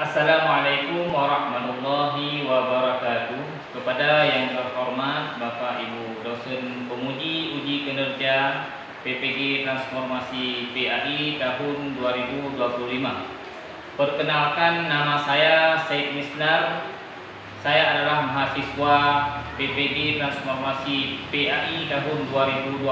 Assalamualaikum warahmatullahi wabarakatuh. Kepada yang terhormat Bapak Ibu dosen pemuji uji kinerja PPG Transformasi PAI tahun 2025. Perkenalkan, nama saya Syed Misnar. Saya adalah mahasiswa PPG Transformasi PAI tahun 2025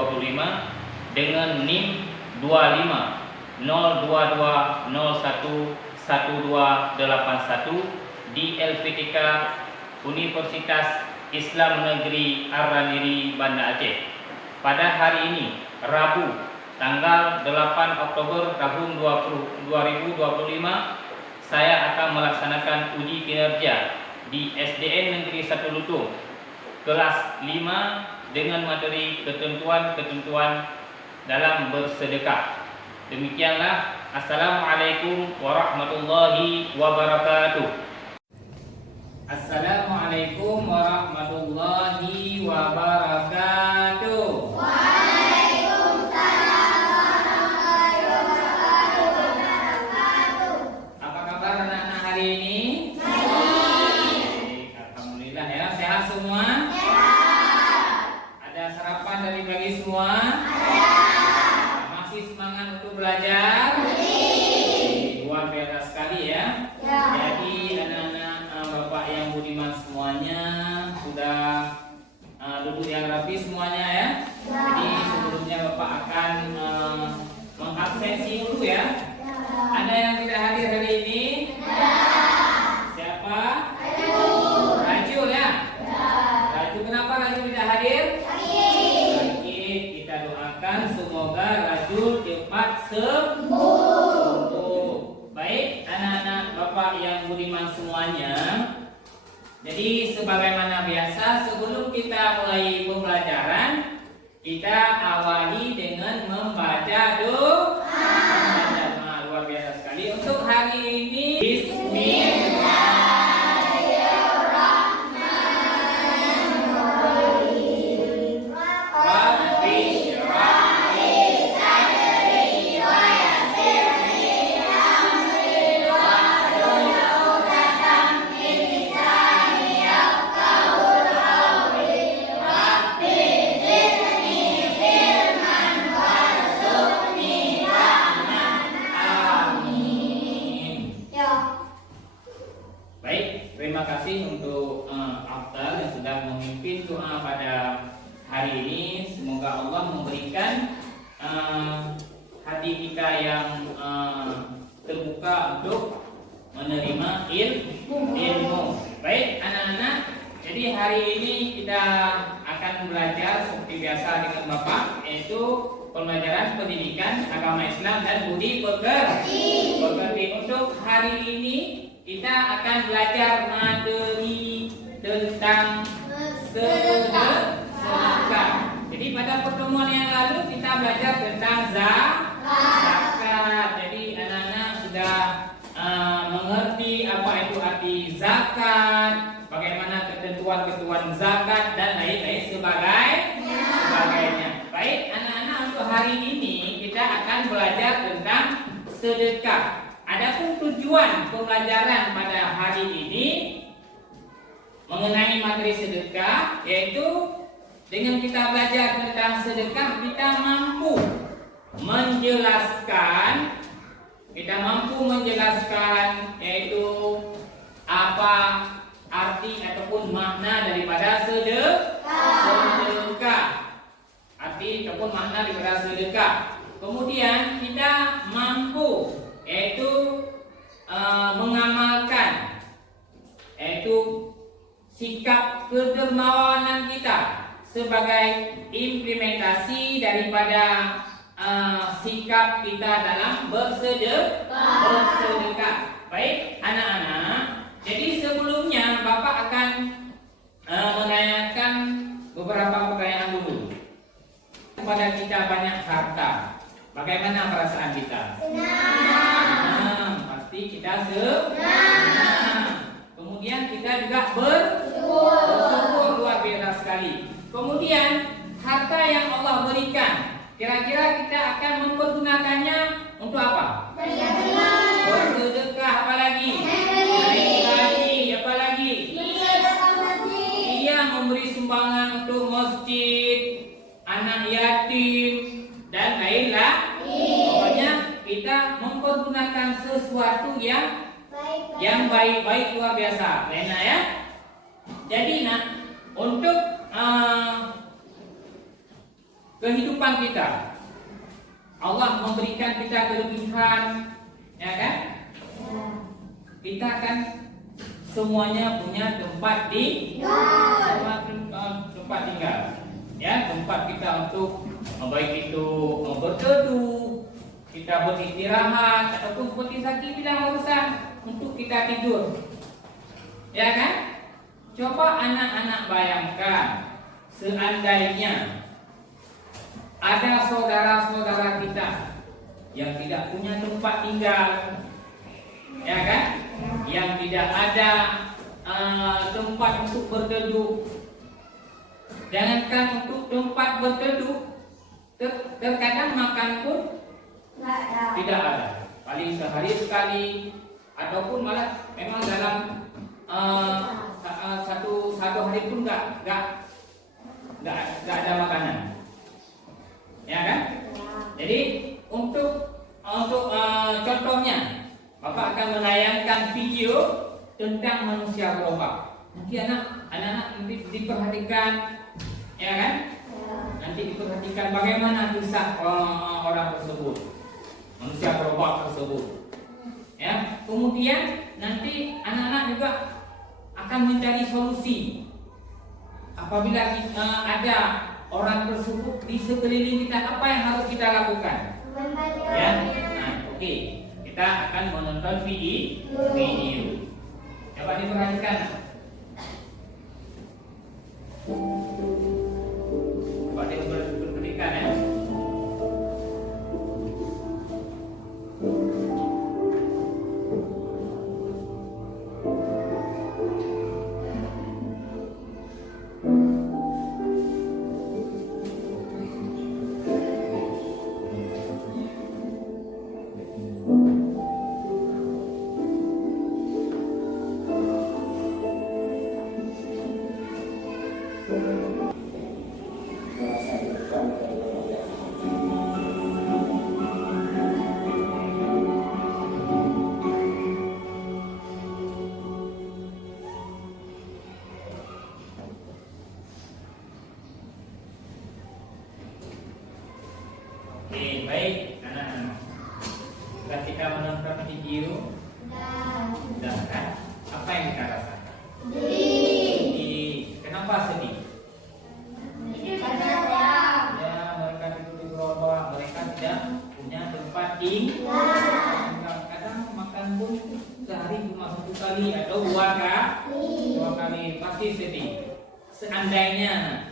dengan NIM 25 02201 1281 di LPTK Universitas Islam Negeri Ar-Raniri, Banda Aceh. Pada hari ini, Rabu, tanggal 8 Oktober tahun 2025, saya akan melaksanakan uji kinerja di SDN Negeri 1 Lutung, kelas 5 dengan materi ketentuan-ketentuan dalam bersedekah. Demikianlah. Assalamualaikum warahmatullahi wabarakatuh. Assalamualaikum warahmatullahi wabarakatuh. Waalaikumsalam warahmatullahi wabarakatuh. Apa kabar anak-anak hari ini? Baik. Alhamdulillah ya, sehat semua? Sehat. Ada sarapan dari pagi semua? Ada. Masih semangat untuk belajar? Luar biasa sekali ya. Ya. Jadi anak-anak Bapak yang budiman semuanya sudah duduk yang rapi semuanya ya. Ya. Jadi sebelumnya Bapak akan mengabsensi dulu ya. Ya. Ada yang tidak hadir hari ini? Ya. Siapa? Rajul. Rajul ya. Ya. Rajul, kenapa Rajul tidak hadir? Sakit. Sakit. Kita doakan semoga Rajul cepat sembuh. Baik, anak-anak Bapak yang budiman semuanya. Jadi sebagaimana biasa, sebelum kita mulai pembelajaran, kita awali dengan membaca doa. Luar biasa sekali. Untuk hari ini, Bismillahirrahmanirrahim. Rabbi syrah li sadri wa yassir li amri wahlul 'uqdatam min lisani yafqahu qawli. Rabbi zidni ilman warzuqni fahman. Amin. Ya. Baik, terima kasih untuk Afdal yang sudah memimpin doa pada hari ini. Semoga Allah memberikan hati kita yang terbuka untuk menerima ilmu. Baik, anak-anak. Jadi hari ini kita akan belajar seperti biasa dengan Bapak, yaitu pembelajaran pendidikan agama Islam dan budi pekerti. Untuk hari ini kita akan belajar materi tentang sedekah. Jadi pada pertemuan yang lalu kita belajar tentang zakat. Jadi anak-anak sudah mengerti apa itu arti zakat, bagaimana ketentuan-ketentuan zakat dan lain-lain sebagainya. Baik, anak-anak, untuk hari ini kita akan belajar tentang sedekah. Adapun tujuan pembelajaran pada hari ini mengenai materi sedekah, yaitu dengan kita belajar tentang sedekah, kita mampu menjelaskan yaitu apa arti ataupun makna daripada sedekah. Arti ataupun makna daripada sedekah. Kemudian kita mampu yaitu mengamalkan yaitu sikap kedermawanan kita sebagai implementasi daripada sikap kita dalam bersedekah. Baik, anak-anak. Jadi sebelumnya Bapak akan menanyakan beberapa pertanyaan dulu. Kepada kita banyak harta, bagaimana perasaan kita? Senang. Pasti kita senang. Kemudian kita juga bersyukur, luar biasa sekali. Kemudian harta yang Allah berikan, kira-kira kita akan mempergunakannya untuk apa? Bersedekah, apalagi? sumbangan untuk masjid, anak yatim, dan lain-lain. Pokoknya kita mempergunakan sesuatu yang baik-baik luar biasa. Enak ya? Jadi untuk kehidupan kita, Allah memberikan kita kelebihan, ya kan? Kita kan semuanya punya tempat tempat tinggal, ya, tempat kita untuk baik itu berteduh, kita beristirahat, ataupun seperti sakit bidang urusan untuk kita tidur, ya kan? Coba anak-anak bayangkan, seandainya ada saudara-saudara kita yang tidak punya tempat tinggal, ya kan? Yang tidak ada tempat untuk berteduh. Jangankan untuk tempat berteduh, terkadang makan pun tidak ada. Paling sehari sekali, ataupun malah memang dalam satu hari pun nggak ada makanan, ya kan? Jadi untuk contohnya, Bapak akan menayangkan video tentang manusia gerobak. Nanti anak-anak diperhatikan, ya kan? Nanti diperhatikan bagaimana kisah orang tersebut, manusia gerobak tersebut. Ya, kemudian nanti anak-anak juga akan mencari solusi apabila ada orang tersebut di sekeliling kita, apa yang harus kita lakukan? Ya, oke. Kita akan menonton video. Coba diperhatikan. Coba diperhatikan ya. Oke, baik anak-anak. Setelah kita menonton video, sudah kan? Apa yang kita rasakan? Sedih. Kenapa sedih? Ya, mereka tidur di gerobak, mereka tidak punya tempat tinggal. Kadang makan pun sehari cuma 1 kali atau 2 kali, pasti sedih. Seandainya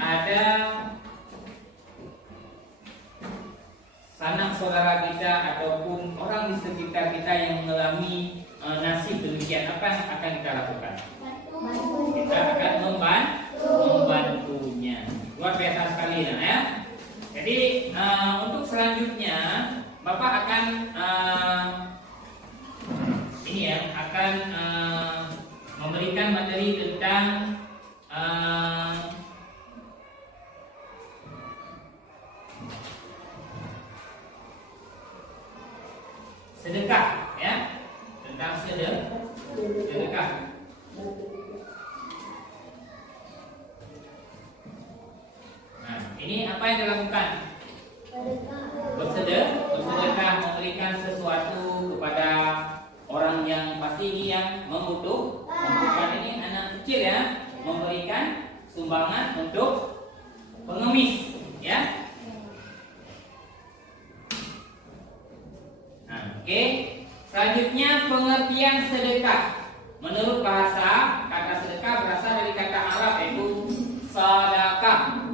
ada sanak saudara kita ataupun orang di sekitar kita yang mengalami nasib demikian, apa yang akan kita lakukan? Kita akan membantunya. Luar biasa sekali, ya. Jadi untuk selanjutnya Bapak akan memberikan materi tentang sedekah, ya, tentang sedekah. Nah, ini apa yang dilakukan? Bersedekah, memberikan sesuatu kepada orang yang pasti yang membutuhkan. Ini anak kecil, ya, memberikan sumbangan untuk pengemis, ya. Oke, selanjutnya pengertian sedekah. Menurut bahasa, kata sedekah berasal dari kata Arab yaitu sadaqah,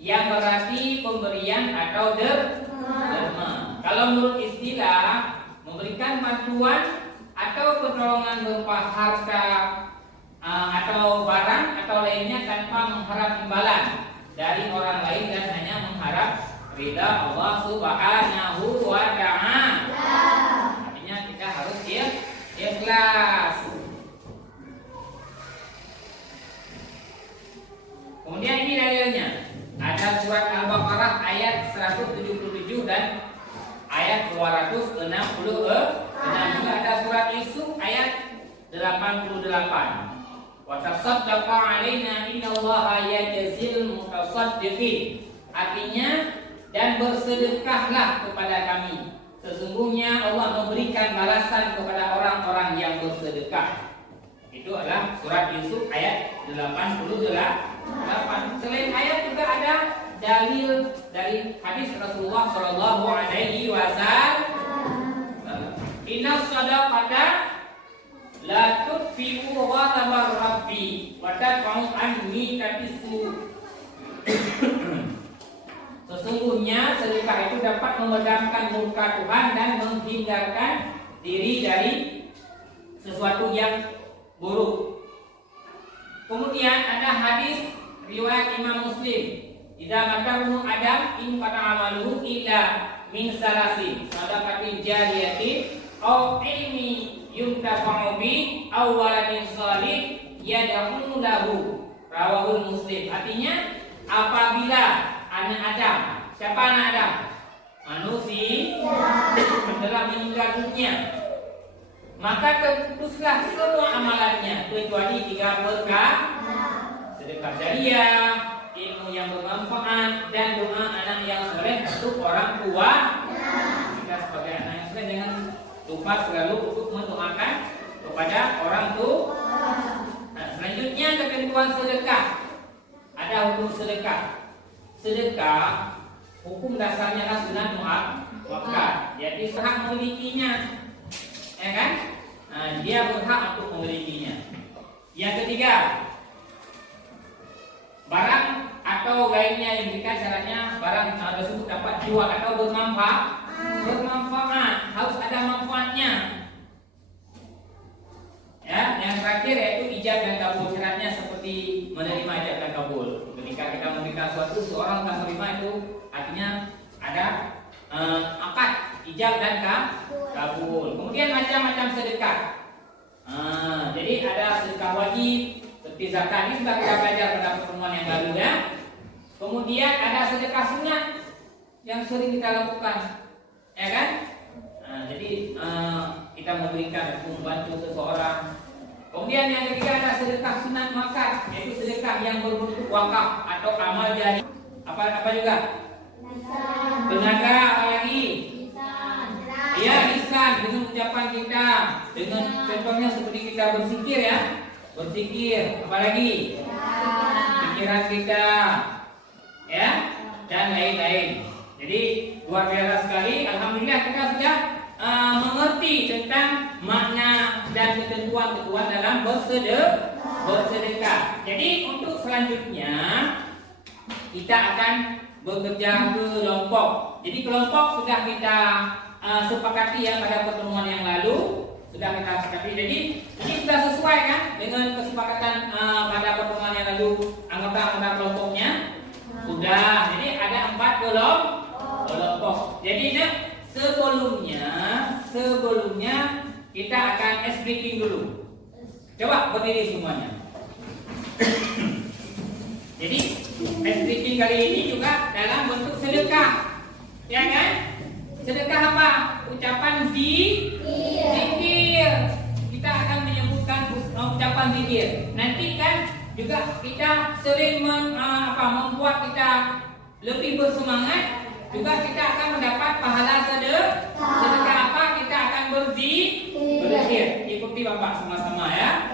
yang berarti pemberian atau derma. Kalau menurut istilah, memberikan bantuan atau pertolongan berupa harta atau barang atau lainnya tanpa mengharap imbalan dari orang lain dan hanya mengharap ridha Allah Subhanahu wa ta'ala. Artinya kita harus ikhlas. 177 dan ayat 266. Juga ada surat Yusuf ayat 88. Wa tasaddaqa 'alaina innallaha yajzil mutasaddiqin. Artinya, dan bersedekahlah kepada kami. Sesungguhnya Allah memberikan balasan kepada orang-orang yang bersedekah. Itu adalah surat Yusuf ayat 88. Selain ayat juga ada dalil dari hadis Rasulullah Shallallahu Alaihi Wasallam. Inna sadaqata la tudfi'u ghadabar rabbi wa tadfa'u anni tabisu. Sesungguhnya sedekah itu dapat memadamkan murka Tuhan dan menghindarkan diri dari sesuatu yang buruk. Kemudian ada hadis riwayat Imam Muslim, "Idza mata ibnu Adam in qata amaluhu illa min salasin, sadaqatin jariyatin aw ilmi yuntafa'u bi aw waladin shalih yad'u lahu." Rawahul Muslim. Artinya, apabila anak Adam, siapa anak Adam? Manusia telah meninggal dunia, maka terputuslah semua amalannya kecuali 3 perkara: sedekah jariah, ilmu yang bermanfaat, dan doa anak yang soleh untuk orang tua. Kita sebagai anak yang soleh jangan lupa selalu untuk mendoakan kepada orang tua. Nah, selanjutnya ketentuan sedekah. Ada hukum sedekah. Sedekah hukum dasarnya adalah sunat muakkad, jadi berhak memilikinya, ya kan? Nah, dia berhak untuk memilikinya. Yang ketiga, barang atau lainnya yang diberikan syaratnya barang tersebut dapat jual atau bermanfaat, harus ada manfaatnya. Ya, yang terakhir yaitu ijab dan kabul. Syaratnya seperti menerima ijab dan kabul. Ketika kita memberikan sesuatu, seorang tak menerima, itu artinya ada akad ijab dan kabul. Kemudian macam-macam sedekah. Jadi ada sedekah wajib seperti zakat, ini sudah kita belajar pada pertemuan yang lalu ya. Kemudian ada sedekah sunat yang sering kita lakukan, ya kan? Jadi kita memberikan membantu seseorang. Kemudian yang ketiga ada sedekah sunat muakkad, yaitu sedekah yang berbentuk wakaf atau amal jari. Apa juga? Tenaga, apa lagi? Iya, lisan dengan ucapan kita, dengan contohnya seperti kita berzikir ya, berzikir. Apalagi? Pikiran kita, ya, dan lain-lain. Jadi luar biasa sekali. Alhamdulillah kita sudah mengerti tentang makna dan ketentuan-ketentuan dalam bersedekah. Jadi untuk selanjutnya kita akan bekerja kelompok. Jadi kelompok sudah kita sepakati ya pada pertemuan yang lalu, sudah kita sepakati. Jadi ini sudah sesuai kan dengan kesepakatan pada pertemuan yang lalu, anggota kelompoknya sudah. Jadi ada 4 kelompok. Jadi sebelumnya kita akan ice breaking dulu. Coba berdiri semuanya. Jadi ice breaking kali ini juga dalam bentuk sedekah, ya kan? Sedekah apa? Ucapan zikir. Kita akan menyebutkan ucapan zikir. Nanti kan juga kita sering membuat kita lebih bersemangat. Juga kita akan mendapat pahala sedekah. Sedekah apa? Kita akan berzikir. Ikuti Bapak sama-sama ya.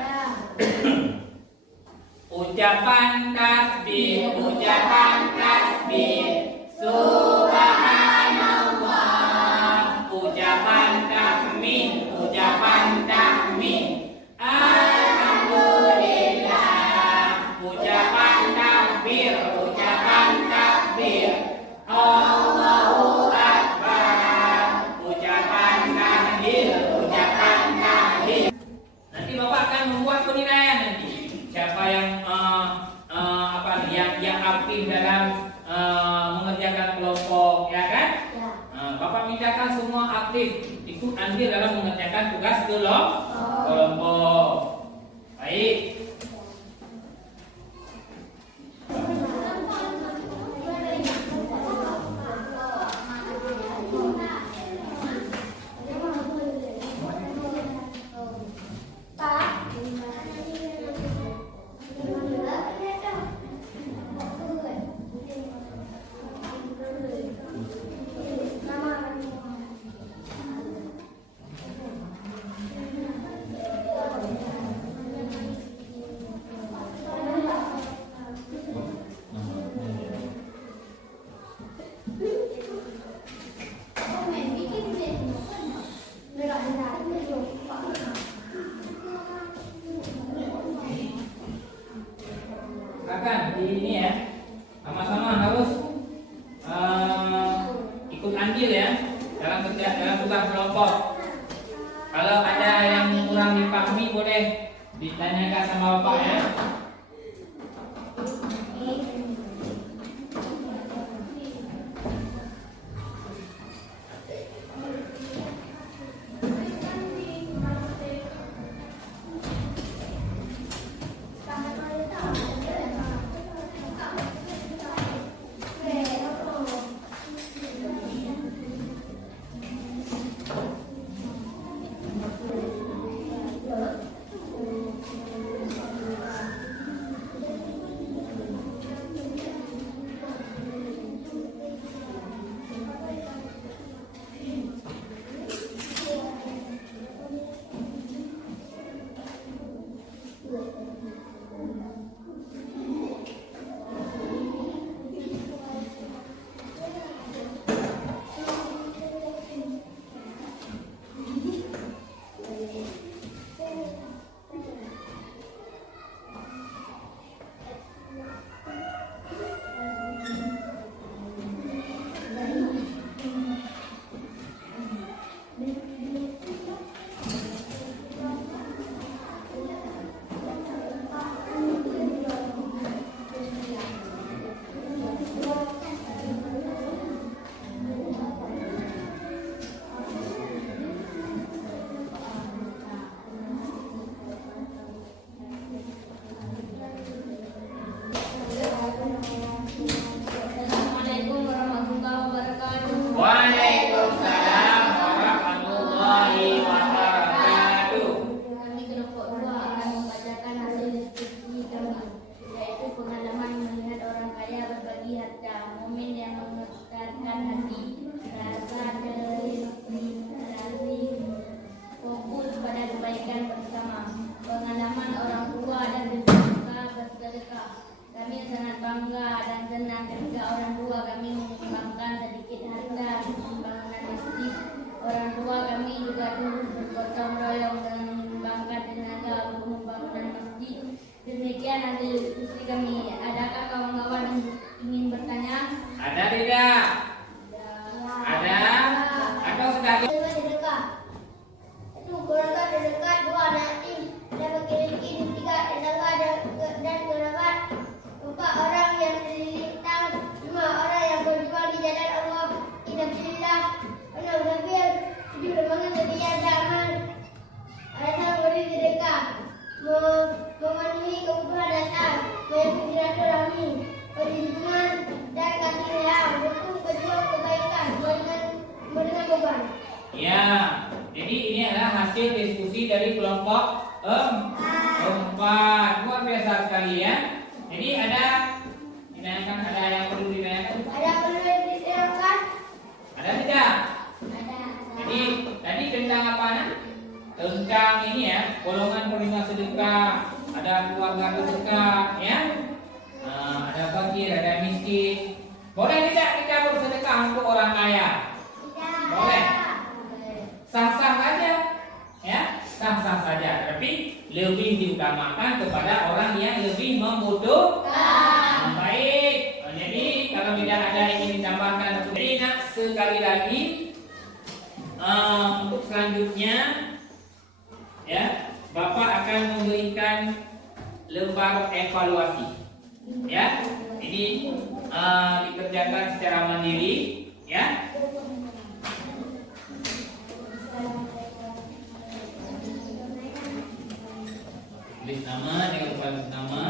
Ucapan tasbih, subhanallah. Ucapan tahmid, alhamdulillah. Ucapan takbir, Allahu Akbar. Ucapan tahlil. Nanti Bapak akan membuat penilaian nanti. Siapa yang yang aktif dalam mengerjakan kelompok, ya kan? Bapak mintakan semua aktif ikut andil dalam mengerjakan tugas kelompok. Baik. akan di ini ya, sama-sama harus ikut andil ya dalam tugas kelompok. Kalau ada yang kurang dipahami boleh ditanyakan sama bapak ya. Assalamualaikum warahmatullahi wabarakatuh. Waalaikumsalam warahmatullahi wabarakatuh. Kami kelompok 2 akan membacakan hasil diskusi kami, yaitu pengalaman melihat orang kaya berbagi harta, momen yang menggetarkan hati, rasa terinspirasi, fokus pada kebaikan bersama, pengalaman orang tua dan suka bersedekah. Kami sangat bangga dan senang ketika orang tua kami menyumbangkan sedikit harta untuk pembangunan masjid. Orang tua kami juga turut bergotong royong dalam menyumbangkan tenaga untuk pembangunan masjid. Demikian hasil diskusi kami. Adakah kawan-kawan yang ingin bertanya? Ada tidak? Ada? Atau sudah? Sedekah. Itu golongan sedekah 2 yatim, ada fakir miskin 3 tetangga dan kerabat, 4 orang yang terlintang, 5 orang yang berjuang di jalan Allah Insyaallah, 6 kafir, 7 lembaga kerjaan zaman. Alasan beri sedekah: memenuhi kebutuhan dasar, menyambung silaturahmi, perlindungan dan kasih sayang, dukung pejuang kebaikan, dengan beban. Ya, jadi ini adalah hasil diskusi dari kelompok 4. Luar biasa sekali ya. Jadi ada yang perlu ditanyakan? Ada perlu diterangkan? Ada tidak? Ada. Jadi tadi tentang apa nak? Tentang ini ya, golongan penerima sedekah, ada keluarga sedekah ya. Ada fakir, ada miskin. Boleh tidak kita bersedekah untuk orang kaya? Tidak. Boleh. Sah-sah saja ya, sah-sah saja, tapi lebih diutamakan kepada orang yang lebih membutuhkan. Baik, jadi kalau tidak ada yang ingin ditambahkan, jadi nak sekali lagi untuk selanjutnya ya, Bapak akan memberikan lembar evaluasi ya. Ini dikerjakan secara mandiri ya. Tulis nama dengan bukan nama.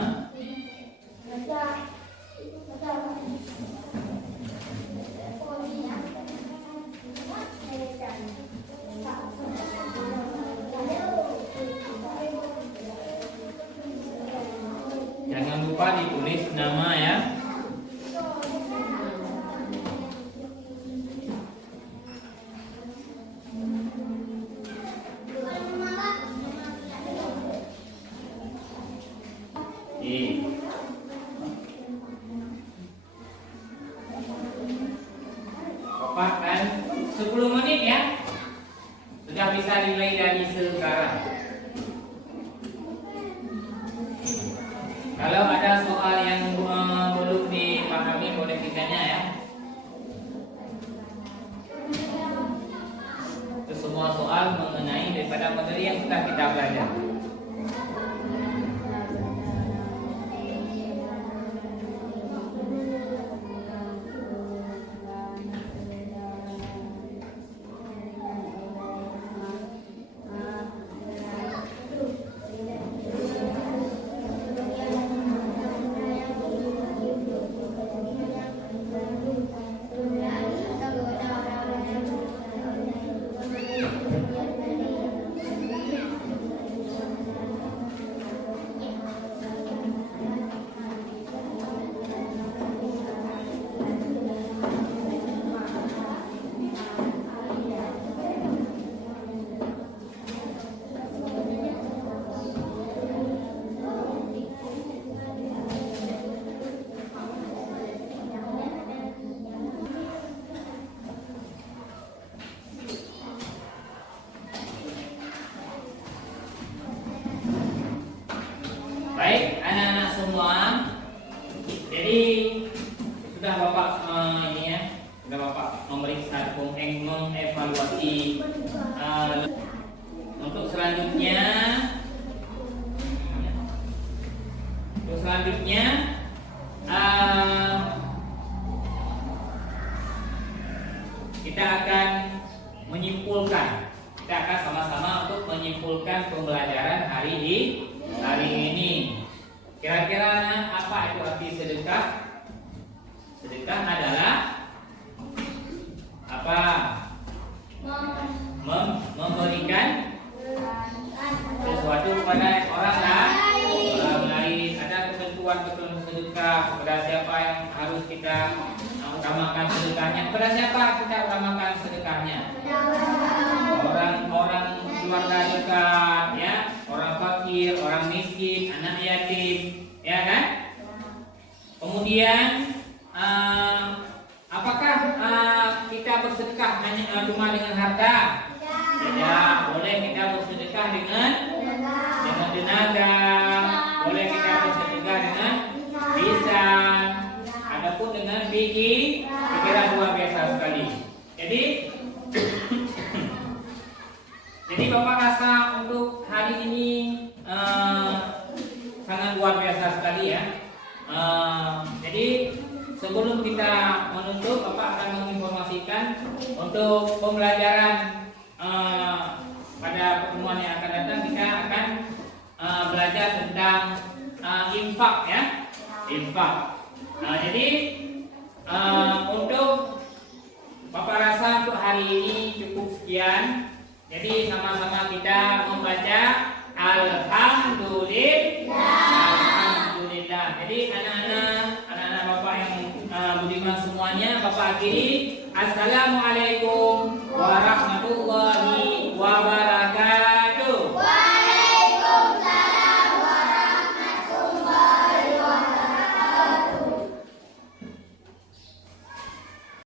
Jangan lupa ditulis nama ya. Bapak kan 10 menit ya. Sudah bisa dimulai dari sekarang. Kalau ada soal yang belum dipahami boleh ditanya ya. Itu semua soal mengenai daripada materi yang sudah kita belajar. Baik, anak-anak semua. Jadi sudah Bapak ini ya, sudah Bapak memeriksa mengevaluasi untuk selanjutnya. Kita akan menyimpulkan. Kita akan sama-sama untuk menyimpulkan pembelajaran hari ini. Kira-kira apa itu arti sedekah? Sedekah adalah apa? Memberikan sesuatu kepada orang lain. Ada ketentuan sedekah kepada siapa yang harus kita utamakan sedekahnya. Kepada siapa kita utamakan sedekahnya? Orang-orang keluarga dekat, ya, orang fakir, orang miskin, anak yatim, ya kan? Kemudian apakah kita bersedekah hanya cuma dengan harta? Tidak, boleh kita bersedekah dengan tenaga, boleh kita bersedekah dengan lisan, adapun dengan pikiran luar biasa sekali. Jadi Bapak rasa untuk hari ini sangat luar biasa sekali ya. Jadi sebelum kita menutup, Bapak akan menginformasikan untuk pembelajaran pada pertemuan yang akan datang. Kita akan belajar tentang infak ya, infak. Jadi untuk Bapak rasa untuk hari ini cukup sekian. Jadi sama-sama kita membaca Alhamdulillah. Jadi anak-anak Bapak yang budiman semuanya, Bapak akhiri. Assalamualaikum warahmatullahi